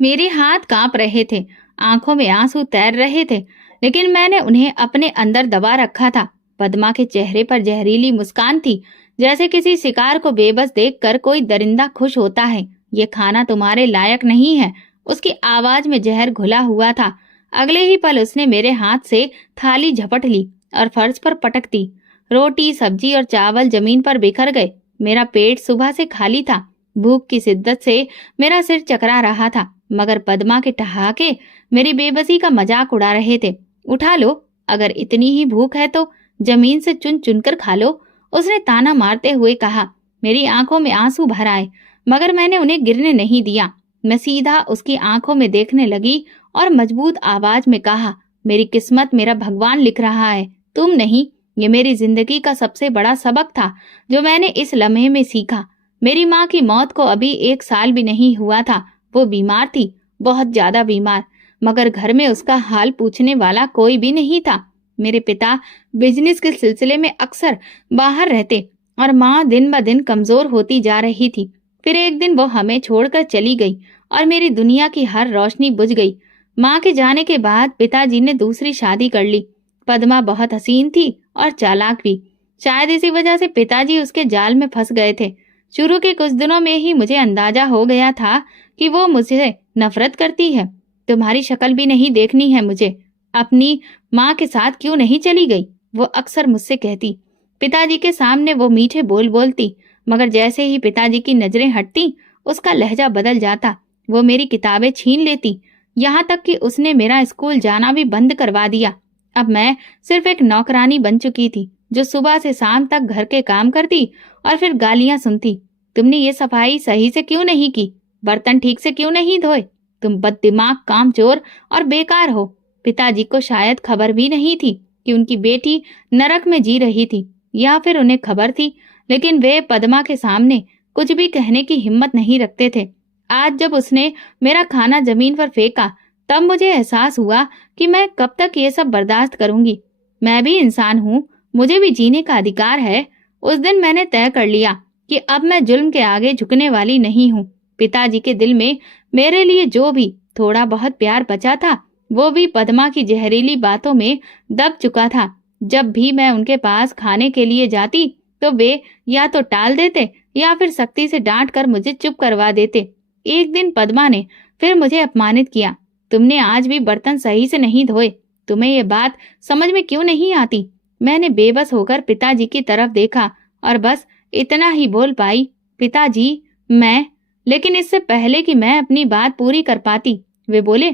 मेरे हाथ कांप रहे थे, आंखों में आंसू तैर रहे थे, लेकिन मैंने उन्हें अपने अंदर दबा रखा था। पद्मा के चेहरे पर जहरीली मुस्कान थी, जैसे किसी शिकार को बेबस देखकर कोई दरिंदा खुश होता है। ये खाना तुम्हारे लायक नहीं है। उसकी आवाज में जहर घुला हुआ था। अगले ही पल उसने मेरे हाथ से थाली झपट ली और फर्श पर पटक दी। रोटी, सब्जी और चावल जमीन पर बिखर गए। मेरा पेट सुबह से खाली था। भूख की शिद्दत से मेरा सिर चकरा रहा था, मगर पद्मा के ठहाके मेरी बेबसी का मजाक उड़ा रहे थे। उठा लो, अगर इतनी ही भूख है तो जमीन से चुन चुनकर खा लो, उसने ताना मारते हुए कहा। मेरी आंखों में आंसू भर आए, मगर मैंने उन्हें गिरने नहीं दिया। मैं सीधा उसकी आंखों में देखने लगी और मजबूत आवाज में कहा, मेरी किस्मत मेरा भगवान लिख रहा है, तुम नहीं। ये मेरी जिंदगी का सबसे बड़ा सबक था जो मैंने इस लम्हे में सीखा। मेरी माँ की मौत को अभी 1 साल भी नहीं हुआ था। वो बीमार थी, बहुत ज्यादा बीमार, मगर घर में उसका हाल पूछने वाला कोई भी नहीं था। मेरे पिता बिजनेस के सिलसिले में अक्सर बाहर रहते और माँ दिन ब दिन कमजोर होती जा रही थी। फिर एक दिन वो हमें छोड़कर चली गई और मेरी दुनिया की हर रोशनी बुझ गई। माँ के जाने के बाद पिताजी ने दूसरी शादी कर ली। पद्मा बहुत हसीन थी और चालाक भी। शायद इसी वजह से पिताजी उसके जाल में फंस गए थे। शुरू के कुछ दिनों में ही मुझे अंदाजा हो गया था कि वो मुझसे नफरत करती है। तुम्हारी शक्ल भी नहीं देखनी है मुझे। अपनी माँ के साथ क्यों नहीं चली गई, वो अक्सर मुझसे कहती। पिताजी के सामने वो मीठे बोल बोलती, मगर जैसे ही पिताजी की नजरें हटती उसका लहजा बदल जाता। वो मेरी किताबें छीन लेती, यहाँ तक कि उसने मेरा स्कूल जाना भी बंद करवा दिया। अब मैं सिर्फ एक नौकरानी बन चुकी थी जो सुबह से शाम तक घर के काम करती और फिर गालियां सुनती। तुमने ये सफाई सही से क्यों नहीं की? बर्तन ठीक से क्यों नहीं धोए? तुम बददिमाग, कामचोर और बेकार हो। पिताजी को शायद खबर भी नहीं थी कि उनकी बेटी नरक में जी रही थी, या फिर उन्हें खबर थी लेकिन वे पद्मा के सामने कुछ भी कहने की हिम्मत नहीं रखते थे। आज जब उसने मेरा खाना जमीन पर फेंका, तब मुझे एहसास हुआ कि मैं कब तक ये सब बर्दाश्त करूंगी। मैं भी इंसान हूँ, मुझे भी जीने का अधिकार है। उस दिन मैंने तय कर लिया कि अब मैं जुल्म के आगे झुकने वाली नहीं हूँ। पिताजी के दिल में मेरे लिए जो भी थोड़ा बहुत प्यार बचा था, वो भी पद्मा की जहरीली बातों में दब चुका था। जब भी मैं उनके पास खाने के लिए जाती तो वे या तो टाल देते या फिर सख्ती से डांट कर मुझे चुप करवा देते। एक दिन पद्मा ने फिर मुझे अपमानित किया। तुमने आज भी बर्तन सही से नहीं धोए, तुम्हें ये बात समझ में क्यों नहीं आती? मैंने बेबस होकर पिताजी की तरफ देखा और बस इतना ही बोल पाई, पिताजी मैं। लेकिन इससे पहले कि मैं अपनी बात पूरी कर पाती, वे बोले,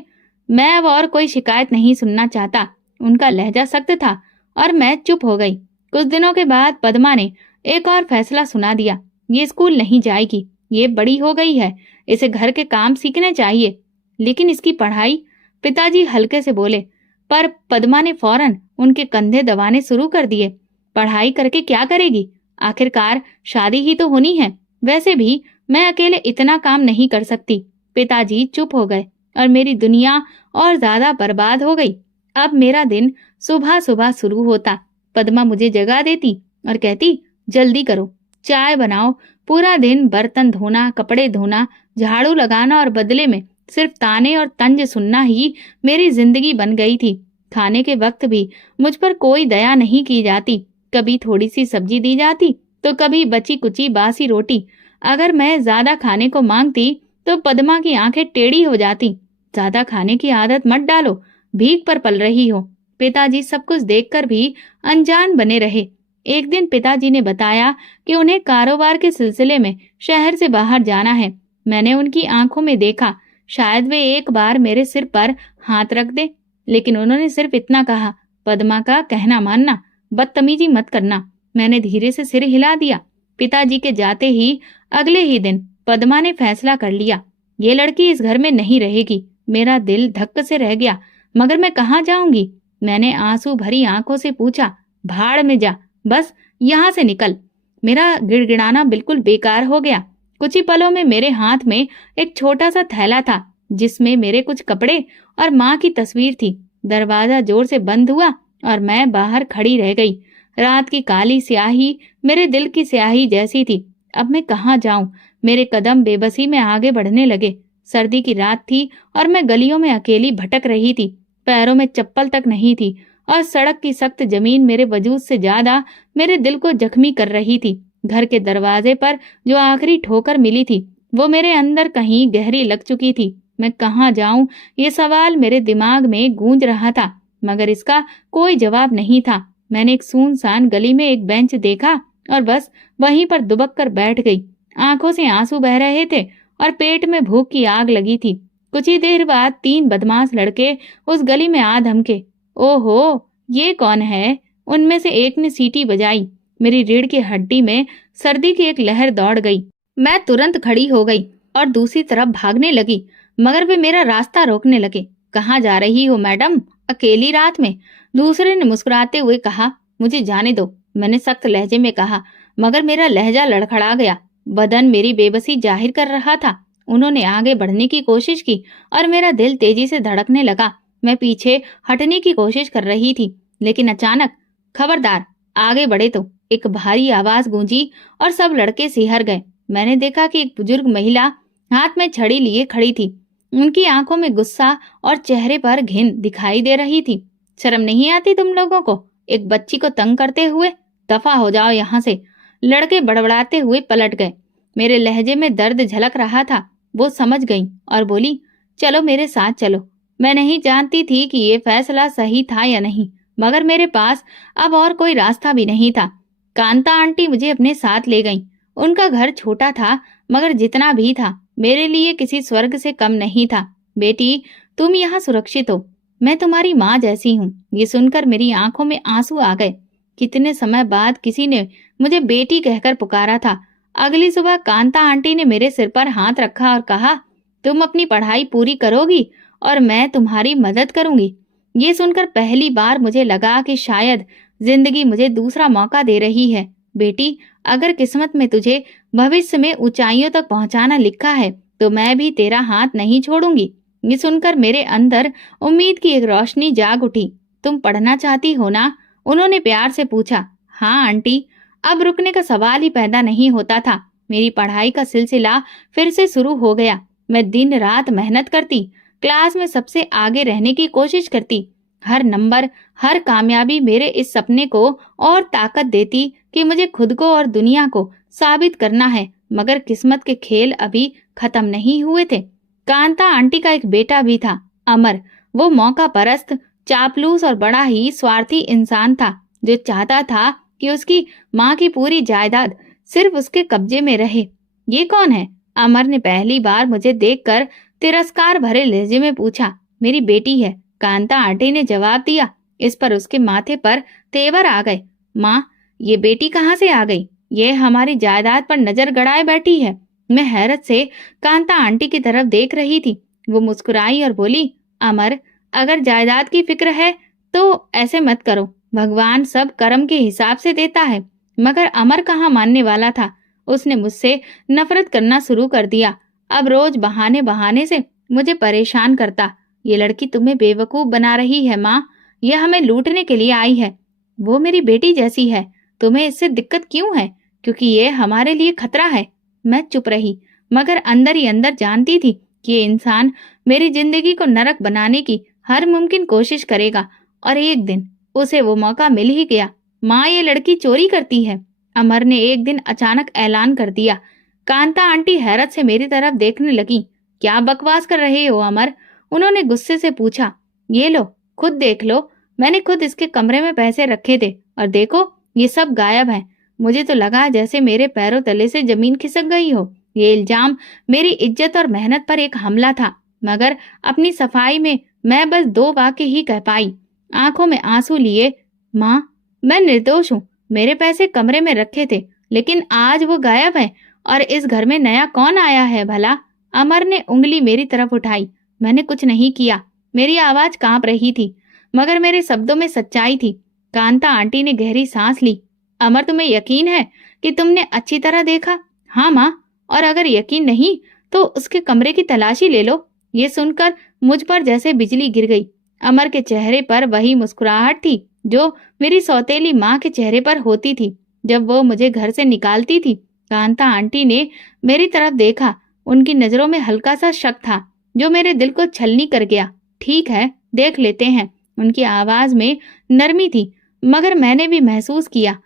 मैं अब और कोई शिकायत नहीं सुनना चाहता। उनका लहजा सख्त था और मैं चुप हो गई। कुछ दिनों के बाद पद्मा ने एक और फैसला सुना दिया। ये स्कूल नहीं जाएगी, ये बड़ी हो गई है, इसे घर के काम सीखने चाहिए। लेकिन इसकी पढ़ाई, पिताजी हल्के से बोले। पर पद्मा ने फौरन उनके कंधे दबाने शुरू कर दिए। पढ़ाई करके क्या करेगी? आखिरकार शादी ही तो होनी है। वैसे भी मैं अकेले इतना काम नहीं कर सकती। पिताजी चुप हो गए और मेरी दुनिया और ज्यादा बर्बाद हो गई। अब मेरा दिन सुबह सुबह शुरू होता। पद्मा मुझे जगा देती और कहती, जल्दी करो, चाय बनाओ। पूरा दिन बर्तन धोना, कपड़े धोना, झाड़ू लगाना और बदले में सिर्फ ताने और तंज सुनना ही मेरी जिंदगी बन गई थी। खाने के वक्त भी मुझ पर कोई दया नहीं की जाती। कभी थोड़ी सी सब्जी दी जाती तो कभी बची कुची बासी रोटी। अगर मैं ज्यादा खाने को मांगती तो पद्मा की आंखें टेढ़ी हो जाती। ज्यादा खाने की आदत मत डालो, भीख पर पल रही हो। पिताजी सब कुछ देखकर भी अनजान बने रहे। एक दिन पिताजी ने बताया कि उन्हें कारोबार के सिलसिले में शहर से बाहर जाना है। मैंने उनकी आंखों में देखा, शायद वे एक बार मेरे सिर पर हाथ रख दे, लेकिन उन्होंने सिर्फ इतना कहा, पद्मा का कहना मानना, बदतमीजी मत करना। मैंने धीरे से सिर हिला दिया। पिताजी के जाते ही अगले ही दिन पद्मा ने फैसला कर लिया, ये लड़की इस घर में नहीं रहेगी। मेरा दिल धक्क से रह गया, मगर मैं कहाँ जाऊंगी? मैंने आंसू भरी आंखों से पूछा, भाड़ में जा, बस यहाँ से निकल। मेरा गिड़गिड़ाना बिल्कुल बेकार हो गया। कुछ ही पलों में मेरे हाथ में एक छोटा सा थैला था जिसमें मेरे कुछ कपड़े और माँ की तस्वीर थी। दरवाजा जोर से बंद हुआ और मैं बाहर खड़ी रह गई। रात की काली स्याही मेरे दिल की स्याही जैसी थी। अब मैं कहाँ जाऊं? मेरे कदम बेबसी में आगे बढ़ने लगे। सर्दी की रात थी और मैं गलियों में अकेली भटक रही थी। पैरों में चप्पल तक नहीं थी और सड़क की सख्त जमीन मेरे वजूद से ज्यादा मेरे दिल को जख्मी कर रही थी। घर के दरवाजे पर जो आखिरी ठोकर मिली थी वो मेरे अंदर कहीं गहरी लग चुकी थी। मैं कहाँ जाऊं, ये सवाल मेरे दिमाग में गूंज रहा था, मगर इसका कोई जवाब नहीं था। मैंने एक सुनसान गली में एक बेंच देखा और बस वहीं पर दुबक कर बैठ गई। आंखों से आंसू बह रहे थे और पेट में भूख की आग लगी थी। कुछ ही देर बाद 3 बदमाश लड़के उस गली में आ धमके। ओहो, ये कौन है? उनमें से एक ने सीटी बजाई। मेरी रीढ़ की हड्डी में सर्दी की एक लहर दौड़ गई। मैं तुरंत खड़ी हो गई और दूसरी तरफ भागने लगी, मगर वे मेरा रास्ता रोकने लगे। कहाँ जा रही हो मैडम, अकेली रात में? दूसरे ने मुस्कुराते हुए कहा। मुझे जाने दो, मैंने सख्त लहजे में कहा, मगर मेरा लहजा लड़खड़ा गया। बदन मेरी बेबसी जाहिर कर रहा था। उन्होंने आगे बढ़ने की कोशिश की और मेरा दिल तेजी से धड़कने लगा। मैं पीछे हटने की कोशिश कर रही थी, लेकिन अचानक, खबरदार, आगे बढ़े तो, एक भारी आवाज गूंजी और सब लड़के सिहर गए। मैंने देखा कि एक बुजुर्ग महिला हाथ में छड़ी लिए खड़ी थी। उनकी आंखों में गुस्सा और चेहरे पर घिन दिखाई दे रही थी। शर्म नहीं आती तुम लोगों को, एक बच्ची को तंग करते हुए? दफा हो जाओ यहाँ से। लड़के बड़बड़ाते हुए पलट गए। मेरे लहजे में दर्द झलक रहा था। वो समझ गई और बोली, चलो मेरे साथ चलो। मैं नहीं जानती थी कि ये फैसला सही था या नहीं, मगर मेरे पास अब और कोई रास्ता भी नहीं था। कांता आंटी मुझे अपने साथ ले गईं। उनका घर छोटा था, मगर जितना भी था मेरे लिए किसी स्वर्ग से कम नहीं था। बेटी, तुम यहाँ सुरक्षित हो, मैं तुम्हारी माँ जैसी हूँ। ये सुनकर मेरी आंखों में आंसू आ गए। कितने समय बाद किसी ने मुझे बेटी कहकर पुकारा था। अगली सुबह कांता आंटी ने मेरे सिर पर हाथ रखा और कहा, तुम अपनी पढ़ाई पूरी करोगी और मैं तुम्हारी मदद करूंगी। ये सुनकर पहली बार मुझे लगा कि शायद जिंदगी मुझे दूसरा मौका दे रही है। बेटी, अगर किस्मत में तुझे भविष्य में ऊंचाइयों तक पहुंचाना लिखा है तो मैं भी तेरा हाथ नहीं छोड़ूंगी। ये सुनकर मेरे अंदर उम्मीद की एक रोशनी जाग उठी। तुम पढ़ना चाहती हो ना? उन्होंने प्यार से पूछा। हाँ आंटी। अब रुकने का सवाल ही पैदा नहीं होता था। मेरी पढ़ाई का सिलसिला फिर से शुरू हो गया। मैं दिन रात मेहनत करती, क्लास में सबसे आगे रहने की कोशिश करती। हर नंबर, हर कामयाबी मेरे इस सपने को और ताकत देती कि मुझे खुद को और दुनिया को साबित करना है। मगर किस्मत के खेल अभी खत्म नहीं हुए थे। कांता आंटी का एक बेटा भी था, अमर। वो मौका परस्त, चापलूस और बड़ा ही स्वार्थी इंसान था, जो चाहता था कि उसकी माँ की पूरी जायदाद सिर्फ उसके कब्जे में रहे। ये कौन है? अमर ने पहली बार मुझे देखकर तिरस्कार भरे लहजे में पूछा। मेरी बेटी है, कांता आंटी ने जवाब दिया। इस पर उसके माथे पर तेवर आ गए। माँ, ये बेटी कहाँ से आ गई? ये हमारी जायदाद पर नजर गड़ाए बैठी है। मैं हैरत से कांता आंटी की तरफ देख रही थी। वो मुस्कुराई और बोली, अमर, अगर जायदाद की फिक्र है तो ऐसे मत करो। भगवान सब कर्म के हिसाब से देता है। मगर अमर कहाँ मानने वाला था। उसने मुझसे नफरत करना शुरू कर दिया। अब रोज बहाने बहाने से मुझे परेशान करता। ये लड़की तुम्हें बेवकूफ बना रही है माँ, यह हमें लूटने के लिए आई है। वो मेरी बेटी जैसी है, तुम्हें इससे दिक्कत क्यों है? क्योंकि ये हमारे लिए खतरा है। मैं चुप रही, मगर अंदर ही अंदर जानती थी कि ये इंसान मेरी जिंदगी को नरक बनाने की हर मुमकिन कोशिश करेगा और एक दिन उसे वो मौका मिल ही गया। माँ, ये लड़की चोरी करती है, अमर ने एक दिन अचानक ऐलान कर दिया। कांता आंटी हैरत से मेरी तरफ देखने लगी। क्या बकवास कर रहे हो अमर? उन्होंने गुस्से से पूछा। ये लो, खुद देख लो। मैंने खुद इसके कमरे में पैसे रखे थे और देखो, ये सब गायब है। मुझे तो लगा जैसे मेरे पैरों तले से जमीन खिसक गई हो। ये इल्जाम मेरी इज्जत और मेहनत पर एक हमला था, मगर अपनी सफाई में मैं बस 2 वाक्य ही कह पाई। आंखों में आंसू लिए, माँ, मैं निर्दोष हूँ। मेरे पैसे कमरे में रखे थे, लेकिन आज वो गायब है। और इस घर में नया कौन आया है भला? अमर ने उंगली मेरी तरफ उठाई। मैंने कुछ नहीं किया। मेरी आवाज कांप रही थी, मगर मेरे शब्दों में सच्चाई थी। कांता आंटी ने गहरी सांस ली। अमर, तुम्हें यकीन है कि तुमने अच्छी तरह देखा? हाँ माँ, और अगर यकीन नहीं तो उसके कमरे की तलाशी ले लो। ये सुनकर मुझ पर जैसे बिजली गिर गई। अमर के चेहरे पर वही मुस्कुराहट थी जो मेरी सौतेली माँ के चेहरे पर होती थी जब वो मुझे घर से निकालती थी। कांता आंटी ने मेरी तरफ देखा उनकी नजरों में हल्का सा शक था जो मेरे दिल को छलनी कर गया। ठीक है, देख लेते हैं। उनकी आवाज में नरमी थी, मगर मैंने भी महसूस किया।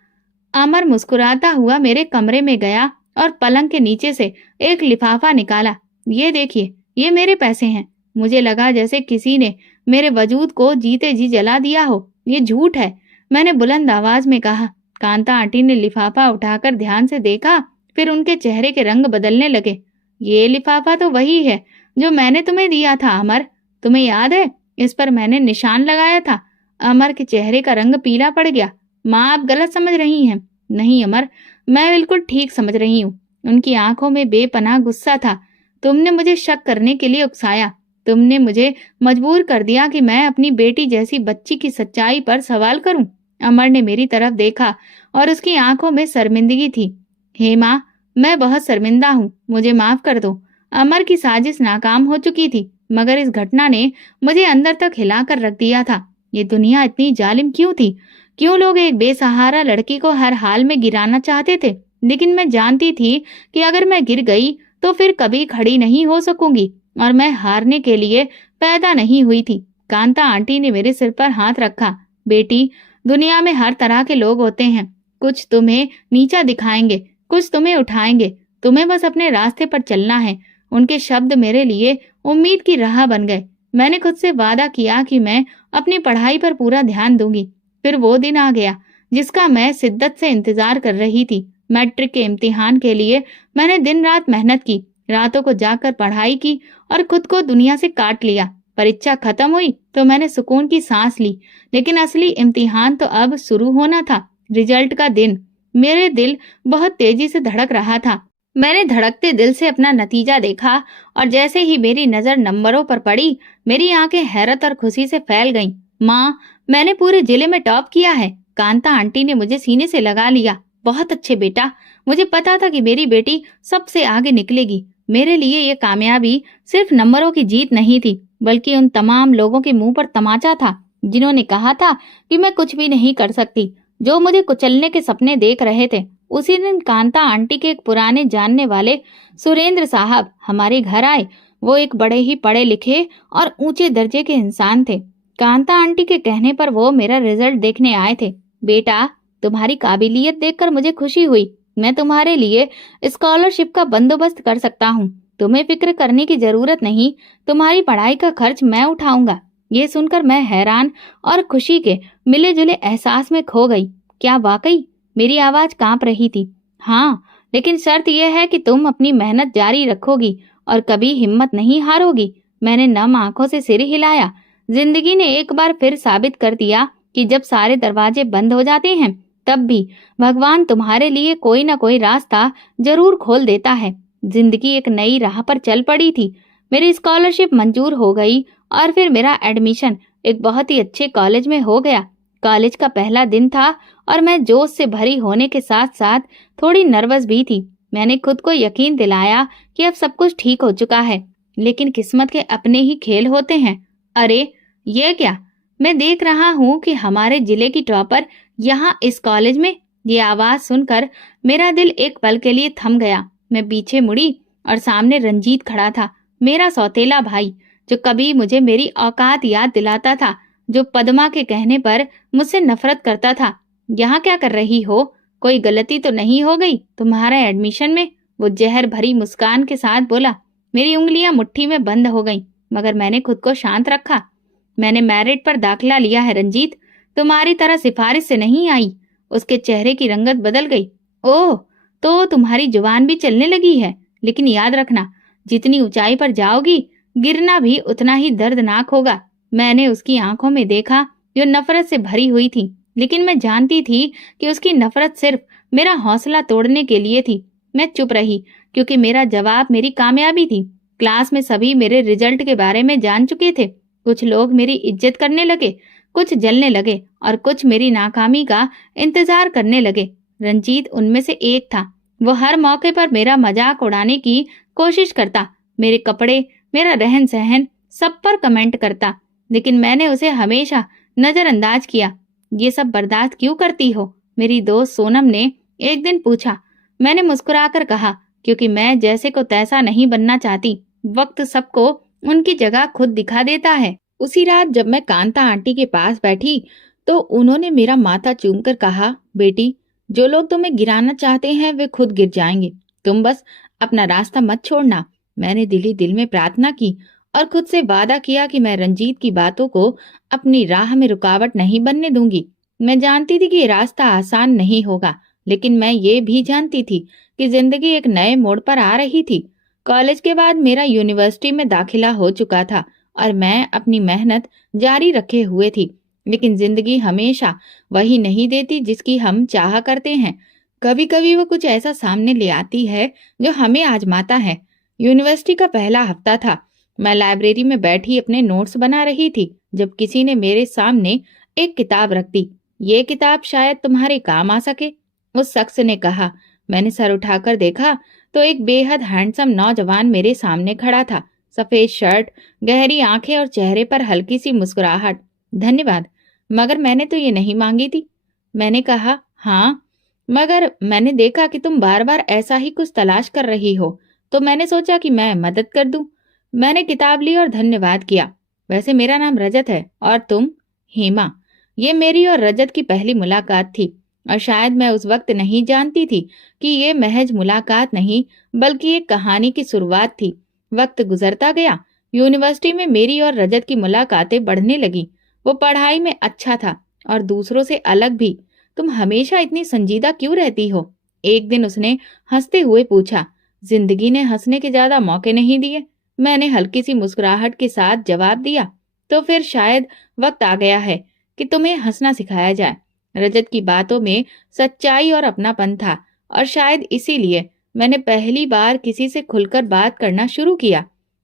अमर मुस्कुराता हुआ मेरे कमरे में गया और पलंग के नीचे से एक लिफाफा निकाला। ये देखिए, ये मेरे पैसे हैं। मुझे लगा जैसे किसी ने मेरे वजूद को जीते जी जला दिया हो। ये झूठ है, मैंने बुलंद आवाज में कहा। कांता आंटी ने लिफाफा उठाकर ध्यान से देखा, फिर उनके चेहरे के रंग बदलने लगे। ये लिफाफा तो वही है जो मैंने तुम्हें दिया था अमर, तुम्हें याद है? इस पर मैंने निशान लगाया था। अमर के चेहरे का रंग पीला पड़ गया। माँ, आप गलत समझ रही हैं। नहीं अमर, मैं बिल्कुल ठीक समझ रही हूँ। उनकी आंखों में बेपनाह गुस्सा था। तुमने मुझे शक करने के लिए उकसाया। तुमने मुझे मजबूर कर दिया कि मैं अपनी बेटी जैसी बच्ची की सच्चाई पर सवाल करूं। अमर ने मेरी तरफ देखा और उसकी आंखों में शर्मिंदगी थी। हेमा, मैं बहुत शर्मिंदा हूँ, मुझे माफ कर दो। अमर की साजिश नाकाम हो चुकी थी, मगर इस घटना ने मुझे अंदर तक हिलाकर रख दिया था। ये दुनिया इतनी जालिम क्यों थी? क्यों लोग एक बेसहारा लड़की को हर हाल में गिराना चाहते थे? लेकिन मैं जानती थी कि अगर मैं गिर गई तो फिर कभी खड़ी नहीं हो सकूंगी, और मैं हारने के लिए पैदा नहीं हुई थी। कांता आंटी ने मेरे सिर पर हाथ रखा। बेटी, दुनिया में हर तरह के लोग होते हैं। कुछ तुम्हें नीचा दिखाएंगे, कुछ तुम्हें उठाएंगे। तुम्हें बस अपने रास्ते पर चलना है। उनके शब्द मेरे लिए उम्मीद की राह बन गए। मैंने खुद से वादा किया कि मैं अपनी पढ़ाई पर पूरा ध्यान दूंगी। फिर वो दिन आ गया जिसका मैं शिद्दत से इंतजार कर रही थी। मैट्रिक के इम्तिहान के लिए मैंने दिन रात मेहनत की, रातों को जाकर पढ़ाई की और खुद को दुनिया से काट लिया। परीक्षा खत्म हुई तो मैंने सुकून की सांस ली, लेकिन असली इम्तिहान तो अब शुरू होना था। रिजल्ट का दिन। मेरे दिल बहुत तेजी से धड़क रहा था। मैंने धड़कते दिल से अपना नतीजा देखा और जैसे ही मेरी नजर नंबरों पर पड़ी, मेरी आंखें हैरत और खुशी से फैल गईं। माँ, मैंने पूरे जिले में टॉप किया है। कांता आंटी ने मुझे सीने से लगा लिया। बहुत अच्छे बेटा, मुझे पता था कि मेरी बेटी सबसे आगे निकलेगी। मेरे लिए ये कामयाबी सिर्फ नंबरों की जीत नहीं थी, बल्कि उन तमाम लोगों के मुंह पर तमाचा था जिन्होंने कहा था कि मैं कुछ भी नहीं कर सकती, जो मुझे कुचलने के सपने देख रहे थे। उसी दिन कांता आंटी के एक पुराने जानने वाले सुरेंद्र साहब हमारे घर आए। वो एक बड़े ही पढ़े लिखे और ऊंचे दर्जे के इंसान थे। कांता आंटी के कहने पर वो मेरा रिजल्ट देखने आए थे। बेटा, तुम्हारी काबिलियत देखकर मुझे खुशी हुई। मैं तुम्हारे लिए स्कॉलरशिप का बंदोबस्त कर सकता हूँ। तुम्हें फिक्र करने की जरूरत नहीं, तुम्हारी पढ़ाई का खर्च मैं उठाऊंगा। ये सुनकर मैं हैरान और खुशी के मिले जुले एहसास में खो गई। क्या वाकई? मेरी आवाज कांप रही थी। हाँ, लेकिन शर्त यह है कि तुम अपनी मेहनत जारी रखोगी और कभी हिम्मत नहीं हारोगी। मैंने नम आंखों से सिर हिलाया। जिंदगी ने एक बार फिर साबित कर दिया कि जब सारे दरवाजे बंद हो जाते हैं, तब भी भगवान तुम्हारे लिए कोई ना कोई रास्ता जरूर खोल देता है। जिंदगी एक नई राह पर चल पड़ी थी। मेरी स्कॉलरशिप मंजूर हो गई और फिर मेरा एडमिशन एक बहुत ही अच्छे कॉलेज में हो गया। कॉलेज का पहला दिन था और मैं जोश से भरी होने के साथ साथ थोड़ी नर्वस भी थी। मैंने खुद को यकीन दिलाया कि अब सब कुछ ठीक हो चुका है, लेकिन किस्मत के अपने ही खेल होते हैं। अरे, ये क्या? मैं देख रहा हूँ कि हमारे जिले की टॉपर यहाँ इस कॉलेज में। ये आवाज सुनकर मेरा दिल एक पल के लिए थम गया। मैं पीछे मुड़ी और सामने रंजीत खड़ा था, मेरा सौतेला भाई, जो कभी मुझे मेरी औकात याद दिलाता था, जो पद्मा के कहने पर मुझसे नफरत करता था। यहाँ क्या कर रही हो? कोई गलती तो नहीं हो गई तुम्हारा एडमिशन में? वो जहर भरी मुस्कान के साथ बोला। मेरी उंगलियां मुट्ठी में बंद हो गईं, मगर मैंने खुद को शांत रखा। मैंने मेरिट पर दाखिला लिया है रंजीत, तुम्हारी तरह सिफारिश से नहीं आई। उसके चेहरे की रंगत बदल गई। ओह, तो तुम्हारी जुबान भी चलने लगी है। लेकिन याद रखना, जितनी ऊंचाई पर जाओगी, गिरना भी उतना ही दर्दनाक होगा। मैंने उसकी आंखों में देखा जो नफरत से भरी हुई थी, लेकिन मैं जानती थी कि उसकी नफरत सिर्फ मेरा हौसला तोड़ने के लिए थी। मैं चुप रही क्योंकि मेरा जवाब मेरी कामयाबी थी। क्लास में सभी मेरे रिजल्ट के बारे में जान चुके थे। कुछ लोग मेरी इज्जत करने लगे, कुछ जलने लगे और कुछ मेरी नाकामी का इंतजार करने लगे। रंजीत उनमें से एक था। वो हर मौके पर मेरा मजाक उड़ाने की कोशिश करता, मेरे कपड़े, मेरा रहन सहन, सब पर कमेंट करता, लेकिन मैंने उसे हमेशा नजरअंदाज किया। ये सब बर्दाश्त क्यों करती हो? मेरी दोस्त सोनम ने एक दिन पूछा। मैंने मुस्कुराकर कहा, क्योंकि मैं जैसे को तैसा नहीं बनना चाहती। वक्त सबको उनकी जगह खुद दिखा देता है। उसी रात जब मैं कांता आंटी के पास बैठी तो उन्होंने मेरा माथा चूमकर कहा, बेटी, जो लोग तुम्हें गिराना चाहते हैं वे खुद गिर जाएंगे। तुम बस अपना रास्ता मत छोड़ना। मैंने दिल ही दिल में प्रार्थना की और खुद से वादा किया कि मैं रंजीत की बातों को अपनी राह में रुकावट नहीं बनने दूंगी। मैं जानती थी कि ये रास्ता आसान नहीं होगा, लेकिन मैं ये भी जानती थी कि जिंदगी एक नए मोड़ पर आ रही थी। कॉलेज के बाद मेरा यूनिवर्सिटी में दाखिला हो चुका था और मैं अपनी मेहनत जारी रखे हुए थी, लेकिन जिंदगी हमेशा वही नहीं देती जिसकी हम चाह करते हैं। कभी कभी वो कुछ ऐसा सामने ले आती है जो हमें आजमाता है। यूनिवर्सिटी का पहला हफ्ता था। मैं लाइब्रेरी में बैठी अपने नोट्स बना रही थी जब किसी ने मेरे सामने एक किताब रख दी। ये किताब शायद तुम्हारे काम आ सके, उस शख्स ने कहा। मैंने सर उठाकर देखा तो एक बेहद हैंडसम नौजवान मेरे सामने खड़ा था। सफेद शर्ट, गहरी आंखें और चेहरे पर हल्की सी मुस्कुराहट। धन्यवाद, मगर मैंने तो ये नहीं मांगी थी। मैंने कहा, हाँ, मगर मैंने देखा कि तुम बार बार ऐसा ही कुछ तलाश कर रही हो, तो मैंने सोचा कि मैं मदद कर दूं। मैंने किताब ली और धन्यवाद किया। वैसे मेरा नाम रजत है और तुम? हेमा। ये मेरी और रजत की पहली मुलाकात थी और शायद मैं उस वक्त नहीं जानती थी कि ये महज मुलाकात नहीं बल्कि एक कहानी की शुरुआत थी। वक्त गुजरता गया। यूनिवर्सिटी में मेरी और रजत की मुलाकातें बढ़ने लगी। वो पढ़ाई में अच्छा था और दूसरों से अलग भी। तुम हमेशा इतनी संजीदा क्यों रहती हो? एक दिन उसने हंसते हुए पूछा। जिंदगी ने हंसने के ज्यादा मौके नहीं दिए, मैंने हल्की सी मुस्कुराहट के साथ जवाब दिया। तो फिर शायद वक्त आ गया है कि तुम्हें हंसना सिखाया जाए। रजत की बातों में सच्चाई और अपनापन था और शायद इसीलिए मैंने पहली बार किसी से खुलकर बात करना शुरू किया।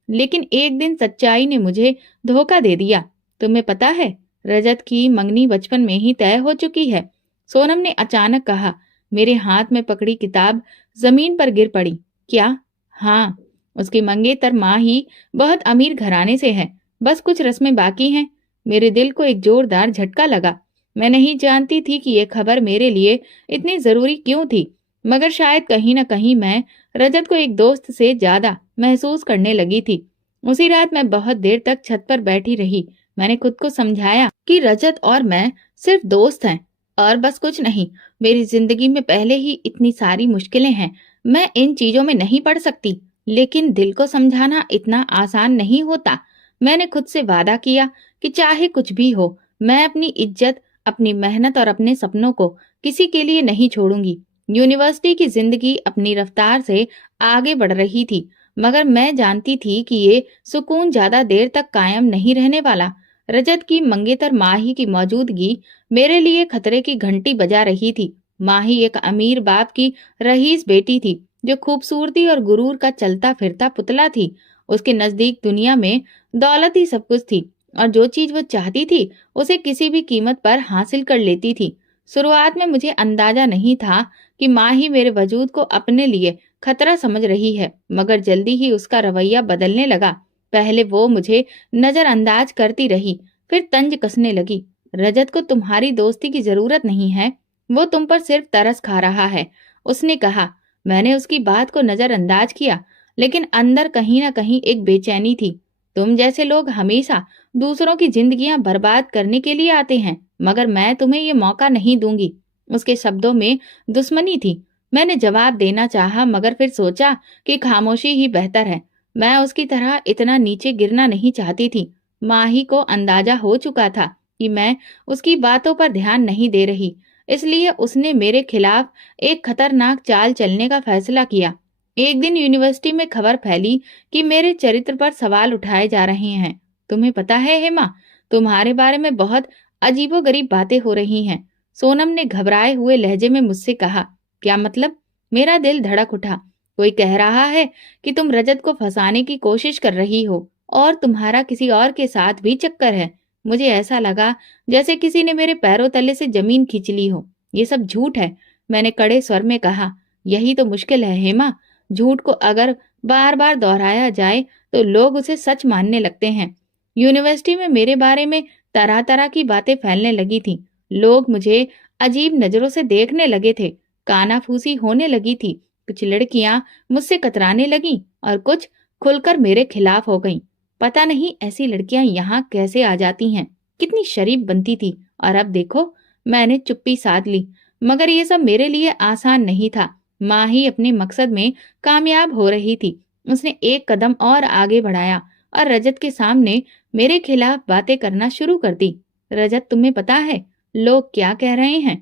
लेकिन एक दिन सच्चाई ने मुझे धोखा दे दिया। तुम्हें पता है, रजत की मंगनी बचपन में ही तय हो चुकी है, सोनम ने अचानक कहा। मेरे हाथ में पकड़ी किताब जमीन पर गिर पड़ी। क्या? हाँ, उसकी मंगेतर माँ ही बहुत अमीर घराने से है, बस कुछ रस्में बाकी हैं। मेरे दिल को एक जोरदार झटका लगा। मैं नहीं जानती थी कि यह खबर मेरे लिए इतनी जरूरी क्यों थी, मगर शायद कहीं न कहीं मैं रजत को एक दोस्त से ज्यादा महसूस करने लगी थी। उसी रात मैं बहुत देर तक छत पर बैठी रही। मैंने खुद को समझाया कि रजत और मैं सिर्फ दोस्त हैं और बस कुछ नहीं। मेरी जिंदगी में पहले ही इतनी सारी मुश्किलें हैं, मैं इन चीजों में नहीं पड़ सकती। लेकिन दिल को समझाना इतना आसान नहीं होता। मैंने खुद से वादा किया कि चाहे कुछ भी हो, मैं अपनी इज्जत, अपनी मेहनत और अपने सपनों को किसी के लिए नहीं छोड़ूंगी। यूनिवर्सिटी की जिंदगी अपनी रफ्तार से आगे बढ़ रही थी, मगर मैं जानती थी कि ये सुकून ज्यादा देर तक कायम नहीं रहने वाला। रजत की मंगेतर माही की मौजूदगी मेरे लिए खतरे की घंटी बजा रही थी। माही एक अमीर बाप की रईस बेटी थी जो खूबसूरती और गुरूर का चलता फिरता पुतला थी। उसके नजदीक दुनिया में दौलत ही सब कुछ थी और जो चीज वो चाहती थी उसे किसी भी कीमत पर हासिल कर लेती थी। शुरुआत में मुझे अंदाजा नहीं था कि माँ ही मेरे वजूद को अपने लिए खतरा समझ रही है, मगर जल्दी ही उसका रवैया बदलने लगा। पहले वो मुझे नजरअंदाज करती रही, फिर तंज कसने लगी। रजत को तुम्हारी दोस्ती की जरूरत नहीं है, वो तुम पर सिर्फ तरस खा रहा है, उसने कहा। मैंने उसकी बात को नजरअंदाज किया, लेकिन अंदर कहीं ना कहीं एक बेचैनी थी। तुम जैसे लोग हमेशा दूसरों की जिंदगियां बर्बाद करने के लिए आते हैं, मगर मैं तुम्हें ये मौका नहीं दूंगी। उसके शब्दों में दुश्मनी थी। मैंने जवाब देना चाहा, मगर फिर सोचा कि खामोशी ही बेहतर है। मैं उसकी तरह इतना नीचे गिरना नहीं चाहती थी। माही को अंदाजा हो चुका था कि मैं उसकी बातों पर ध्यान नहीं दे रही, इसलिए उसने मेरे खिलाफ एक खतरनाक चाल चलने का फैसला किया। एक दिन यूनिवर्सिटी में खबर फैली कि मेरे चरित्र पर सवाल उठाए जा रहे हैं। तुम्हें पता है हेमा, तुम्हारे बारे में बहुत अजीबोगरीब बातें हो रही हैं, सोनम ने घबराए हुए लहजे में मुझसे कहा। क्या मतलब? मेरा दिल धड़क उठा। कोई कह रहा है कि तुम रजत को फंसाने की कोशिश कर रही हो और तुम्हारा किसी और के साथ भी चक्कर है। मुझे ऐसा लगा जैसे किसी ने मेरे पैरों तले से जमीन खींच ली हो। ये सब झूठ है, मैंने कड़े स्वर में कहा। यही तो मुश्किल है हेमा, झूठ को अगर बार बार दोहराया जाए तो लोग उसे सच मानने लगते हैं। यूनिवर्सिटी में मेरे बारे में तरह तरह की बातें फैलने लगी थी। लोग मुझे अजीब नजरों से देखने लगे थे, कानाफूसी होने लगी थी। कुछ लड़कियां मुझसे कतराने लगीं और कुछ खुलकर मेरे खिलाफ हो गईं। पता नहीं ऐसी लड़कियां यहाँ कैसे आ जाती हैं। कितनी शरीफ बनती थी, और अब देखो। मैंने चुप्पी साध ली, मगर ये सब मेरे लिए आसान नहीं था। माँ ही अपने मकसद में कामयाब हो रही थी। उसने एक कदम और आगे बढ़ाया और रजत के सामने मेरे खिलाफ बातें करना शुरू कर दी। रजत, तुम्हें पता है लोग क्या कह रहे हैं?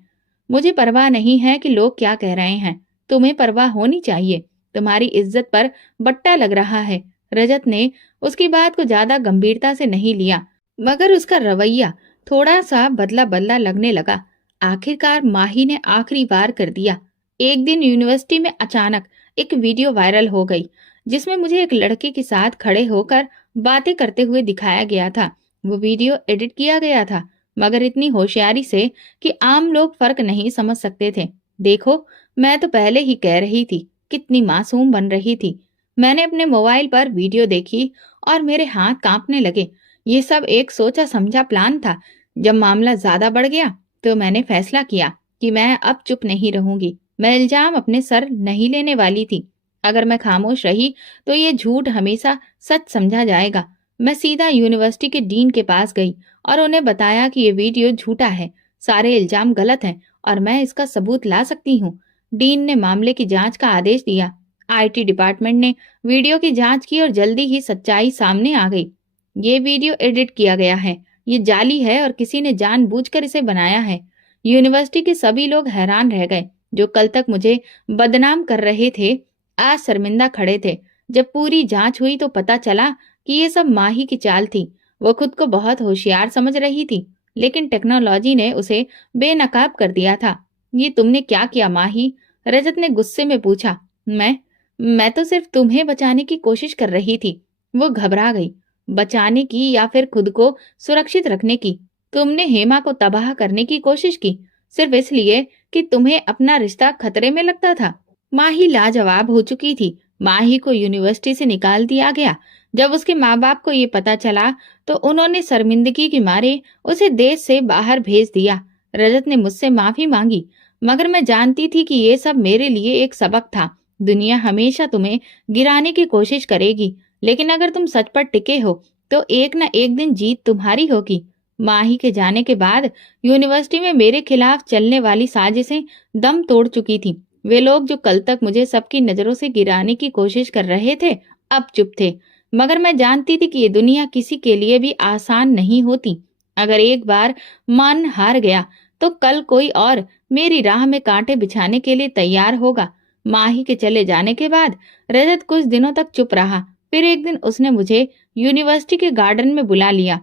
मुझे परवाह नहीं है कि लोग क्या कह रहे हैं। तुम्हें परवाह होनी चाहिए। तुम्हारी इज्जत पर बट्टा लग रहा है। रजत ने उसकी बात को ज्यादा गंभीरता से नहीं लिया, मगर उसका रवैया थोड़ा सा बदला बदला लगने लगा। आखिरकार माही ने आखिरी वार कर दिया। एक दिन यूनिवर्सिटी में अचानक एक वीडियो वायरल हो गई, जिसमें मुझे एक लड़के के साथ खड़े होकर बातें करते हुए दिखाया गया था। वो वीडियो एडिट किया गया था, मगर इतनी होशियारी से कि आम लोग फर्क नहीं समझ सकते थे। देखो, मैं तो पहले ही कह रही थी, कितनी मासूम बन रही थी। मैंने अपने मोबाइल पर वीडियो देखी और मेरे हाथ कांपने लगे। ये सब एक सोचा समझा प्लान था। जब मामला ज्यादा बढ़ गया तो मैंने फैसला किया कि मैं अब चुप नहीं रहूंगी। मैं इल्जाम अपने सर नहीं लेने वाली थी। अगर मैं खामोश रही तो ये झूठ हमेशा सच समझा जाएगा। मैं सीधा यूनिवर्सिटी के डीन के पास गई और उन्हें बताया कि ये वीडियो झूठा है, सारे इल्जाम गलत हैं और मैं इसका सबूत ला सकती हूँ। डीन ने मामले की जांच का आदेश दिया। आईटी डिपार्टमेंट ने वीडियो की जांच की और जल्दी ही सच्चाई सामने आ गई। ये वीडियो एडिट किया गया है, ये जाली है और किसी ने जानबूझकर इसे बनाया है। यूनिवर्सिटी के सभी लोग हैरान रह गए। जो कल तक मुझे बदनाम कर रहे थे, आज शर्मिंदा खड़े थे। जब पूरी जांच हुई तो पता चला कि ये सब माही की चाल थी। वो खुद को बहुत होशियार समझ रही थी, लेकिन टेक्नोलॉजी ने उसे बेनकाब कर दिया था। ये तुमने क्या किया माही? रजत ने गुस्से में पूछा। मैं तो सिर्फ तुम्हें बचाने की कोशिश कर रही थी। वो घबरा गई। बचाने की या फिर खुद को सुरक्षित रखने की? तुमने हेमा को तबाह करने की कोशिश की, सिर्फ इसलिए कि तुम्हें अपना रिश्ता खतरे में लगता था। माही लाजवाब हो चुकी थी। माही को यूनिवर्सिटी से निकाल दिया गया। जब उसके माँ बाप को ये पता चला तो उन्होंने शर्मिंदगी के मारे उसे देश से बाहर भेज दिया। रजत ने मुझसे माफी मांगी, मगर मैं जानती थी कि ये सब मेरे लिए एक सबक था। दुनिया हमेशा तुम्हें गिराने की कोशिश करेगी, लेकिन अगर तुम सच पर टिके हो तो एक न एक दिन जीत तुम्हारी होगी। माही के जाने के बाद यूनिवर्सिटी में मेरे खिलाफ चलने वाली साजिशें दम तोड़ चुकी थी। वे लोग जो कल तक मुझे सबकी नजरों से गिराने की कोशिश कर रहे थे, अब चुप थे। मगर मैं जानती थी कि ये दुनिया किसी के लिए भी आसान नहीं होती। अगर एक बार मन हार गया तो कल कोई और मेरी राह में कांटे बिछाने के लिए तैयार होगा। माही के चले जाने के बाद रजत कुछ दिनों तक चुप रहा। फिर एक दिन उसने मुझे यूनिवर्सिटी के गार्डन में बुला लिया।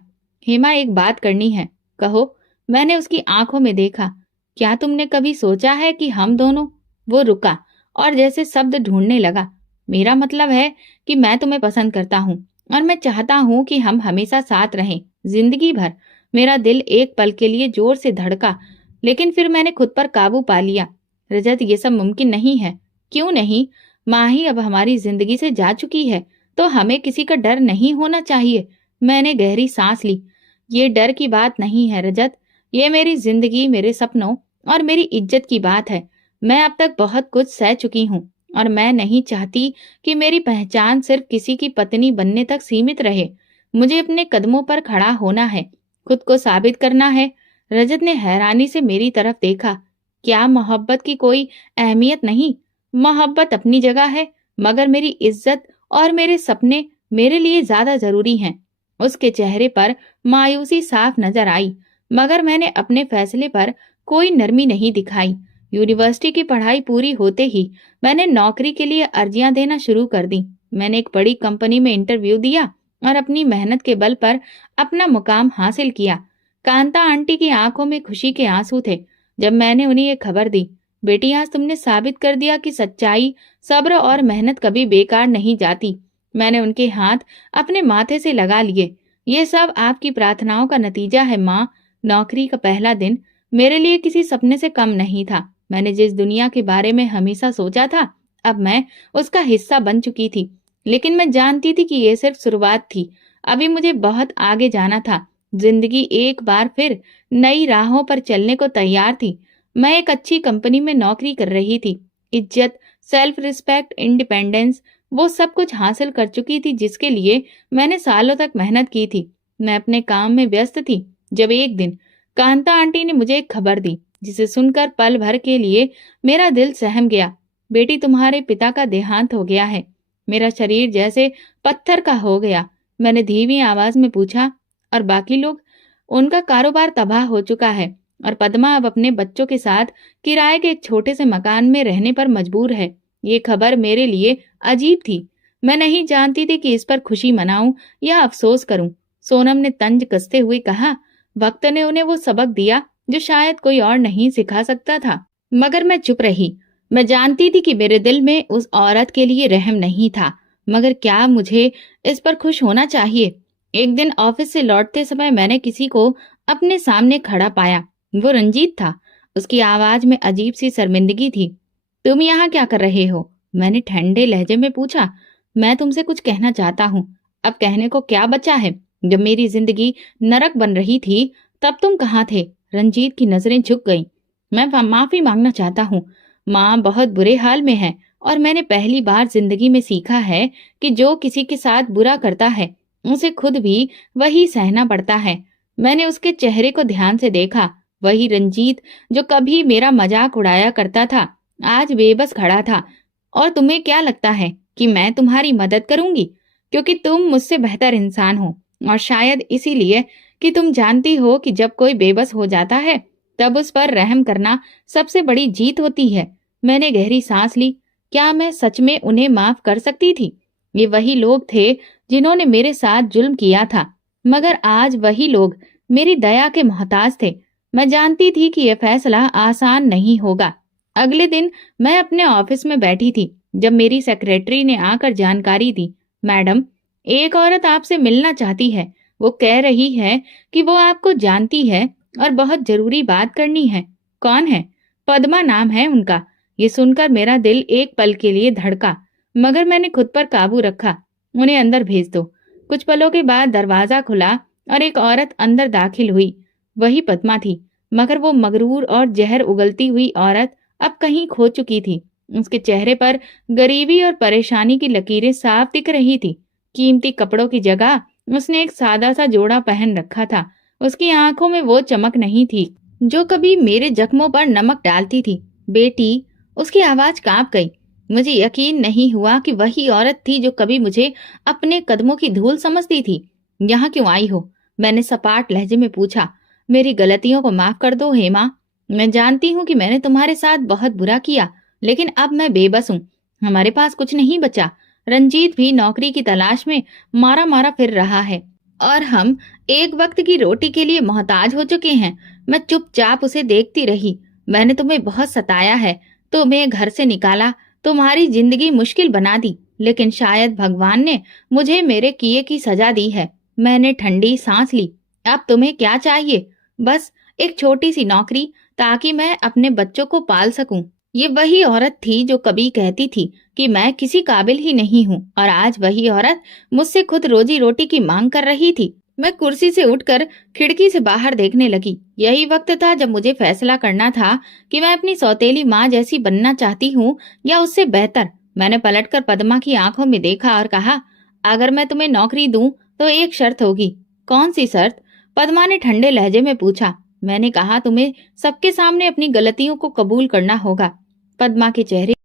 हेमा, एक बात करनी है। कहो। मैंने उसकी आंखों में देखा। क्या तुमने कभी सोचा है कि हम दोनों? वो रुका और जैसे शब्द ढूंढने लगा। मेरा मतलब है कि मैं तुम्हें पसंद करता हूँ और मैं चाहता हूँ कि हम हमेशा साथ रहें, जिंदगी भर। मेरा दिल एक पल के लिए जोर से धड़का, लेकिन फिर मैंने खुद पर काबू पा लिया। रजत, ये सब मुमकिन नहीं है। क्यों नहीं? माही अब हमारी जिंदगी से जा चुकी है, तो हमें किसी का डर नहीं होना चाहिए। मैंने गहरी सांस ली। ये डर की बात नहीं है रजत, ये मेरी जिंदगी, मेरे सपनों और मेरी इज्जत की बात है। मैं अब तक बहुत कुछ सह चुकी हूँ और मैं नहीं चाहती कि मेरी पहचान सिर्फ किसी की पत्नी बनने तक सीमित रहे। मुझे अपने कदमों पर खड़ा होना है, खुद को साबित करना है। रजत ने हैरानी से मेरी तरफ देखा। क्या मोहब्बत की कोई अहमियत नहीं? मोहब्बत अपनी जगह है, मगर मेरी इज्जत और मेरे सपने मेरे लिए ज्यादा जरूरी हैं। उसके चेहरे पर मायूसी साफ नजर आई, मगर मैंने अपने फैसले पर कोई नरमी नहीं दिखाई। यूनिवर्सिटी की पढ़ाई पूरी होते ही मैंने नौकरी के लिए अर्जियां देना शुरू कर दी। मैंने एक बड़ी कंपनी में इंटरव्यू दिया और अपनी मेहनत के बल पर अपना मुकाम हासिल किया। कांता आंटी की आंखों में खुशी के आंसू थे जब मैंने उन्हें ये खबर दी। बेटी, आज तुमने साबित कर दिया कि सच्चाई, सब्र और मेहनत कभी बेकार नहीं जाती। मैंने उनके हाथ अपने माथे से लगा लिए। ये सब आपकी प्रार्थनाओं का नतीजा है माँ। नौकरी का पहला दिन मेरे लिए किसी सपने से कम नहीं था। मैंने जिस दुनिया के बारे में हमेशा सोचा था, अब मैं उसका हिस्सा बन चुकी थी। लेकिन मैं जानती थी कि ये सिर्फ शुरुआत थी। अभी मुझे बहुत आगे जाना था। जिंदगी एक बार फिर नई राहों पर चलने को तैयार थी। मैं एक अच्छी कंपनी में नौकरी कर रही थी। इज्जत, सेल्फ रिस्पेक्ट, इंडिपेंडेंस, वो सब कुछ हासिल कर चुकी थी जिसके लिए मैंने सालों तक मेहनत की थी। मैं अपने काम में व्यस्त थी जब एक दिन कांता आंटी ने मुझे एक खबर दी जिसे सुनकर पल भर के लिए मेरा दिल सहम गया। बेटी, तुम्हारे पिता का देहांत हो गया है। मेरा शरीर जैसे पत्थर का हो गया। मैंने धीमी आवाज में पूछा, और बाकी लोग? उनका कारोबार तबाह हो चुका है और पद्मा अब अपने बच्चों के साथ किराए के एक छोटे से मकान में रहने पर मजबूर है। ये खबर मेरे लिए अजीब थी। मैं नहीं जानती थी कि इस पर खुशी मनाऊं या अफसोस करूं। सोनम ने तंज कसते हुए कहा, वक्त ने उन्हें वो सबक दिया जो शायद कोई और नहीं सिखा सकता था। मगर मैं चुप रही। मैं जानती थी कि मेरे दिल में उस औरत के लिए रहम नहीं था, मगर क्या मुझे इस पर खुश होना चाहिए? एक दिन ऑफिस से लौटते समय मैंने किसी को अपने सामने खड़ा पाया। वो रंजीत था। उसकी आवाज में अजीब सी शर्मिंदगी थी। तुम यहाँ क्या कर रहे हो? मैंने ठंडे लहजे में पूछा। मैं तुमसे कुछ कहना चाहता हूँ। अब कहने को क्या बचा है? जब मेरी जिंदगी नरक बन रही थी तब तुम कहाँ थे? रंजीत की नजरें झुक गईं। मैं माफी मांगना चाहता हूँ। माँ बहुत बुरे हाल में है और मैंने पहली बार जिंदगी में सीखा है कि जो किसी के साथ बुरा करता है उसे खुद भी वही सहना पड़ता है। मैंने उसके चेहरे को ध्यान से देखा। वही रंजीत जो कभी मेरा मजाक उड़ाया करता था आज बेबस खड़ा था। और तुम्हें क्या लगता है कि मैं तुम्हारी मदद करूंगी? क्योंकि तुम मुझसे बेहतर इंसान हो, और शायद इसीलिए कि तुम जानती हो कि जब कोई बेबस हो जाता है तब उस पर रहम करना सबसे बड़ी जीत होती है। मैंने गहरी सांस ली। क्या मैं सच में उन्हें माफ कर सकती थी? ये वही लोग थे जिन्होंने मेरे साथ जुल्म किया था, मगर आज वही लोग मेरी दया के मोहताज थे। मैं जानती थी कि यह फैसला आसान नहीं होगा। अगले दिन मैं अपने ऑफिस में बैठी थी जब मेरी सेक्रेटरी ने आकर जानकारी दी। मैडम, एक औरत आपसे मिलना चाहती है। वो कह रही है कि वो आपको जानती है और बहुत जरूरी बात करनी है। कौन है? पद्मा नाम है उनका। ये सुनकर मेरा दिल एक पल के लिए धड़का, मगर मैंने खुद पर काबू रखा। उन्हें अंदर भेज दो। कुछ पलों के बाद दरवाजा खुला और एक औरत अंदर दाखिल हुई। वही पद्मा थी, मगर वो मगरूर और जहर उगलती हुई औरत अब कहीं खो चुकी थी। उसके चेहरे पर गरीबी और परेशानी की लकीरें साफ दिख रही थी। कीमती कपड़ों की जगह उसने एक सादा सा जोड़ा पहन रखा था। उसकी आंखों में वो चमक नहीं थी जो कभी मेरे जख्मों पर नमक डालती थी। बेटी, उसकी आवाज कांप गई। मुझे यकीन नहीं हुआ कि वही औरत थी जो कभी मुझे अपने कदमों की धूल समझती थी। यहाँ क्यों आई हो? मैंने सपाट लहजे में पूछा। मेरी गलतियों को माफ कर दो हेमा। मैं जानती हूँ कि मैंने तुम्हारे साथ बहुत बुरा किया, लेकिन अब मैं बेबस हूँ। हमारे पास कुछ नहीं बचा। रंजीत भी नौकरी की तलाश में मारा मारा फिर रहा है और हम एक वक्त की रोटी के लिए मोहताज हो चुके हैं। मैं चुपचाप उसे देखती रही। मैंने तुम्हें बहुत सताया है, तुम्हें घर से निकाला, तुम्हारी जिंदगी मुश्किल बना दी, लेकिन शायद भगवान ने मुझे मेरे किए की सजा दी है। मैंने ठंडी सांस ली। अब तुम्हें क्या चाहिए? बस एक छोटी सी नौकरी, ताकि मैं अपने बच्चों को पाल सकूं। ये वही औरत थी जो कभी कहती थी कि मैं किसी काबिल ही नहीं हूँ, और आज वही औरत मुझसे खुद रोजी रोटी की मांग कर रही थी। मैं कुर्सी से उठकर खिड़की से बाहर देखने लगी। यही वक्त था जब मुझे फैसला करना था कि मैं अपनी सौतेली माँ जैसी बनना चाहती हूँ या उससे बेहतर। मैंने पलटकर पद्मा की आंखों में देखा और कहा, अगर मैं तुम्हें नौकरी दूं तो एक शर्त होगी। कौन सी शर्त? पद्मा ने ठंडे लहजे में पूछा। मैंने कहा, तुम्हें सबके सामने अपनी गलतियों को कबूल करना होगा। पद्मा के चेहरे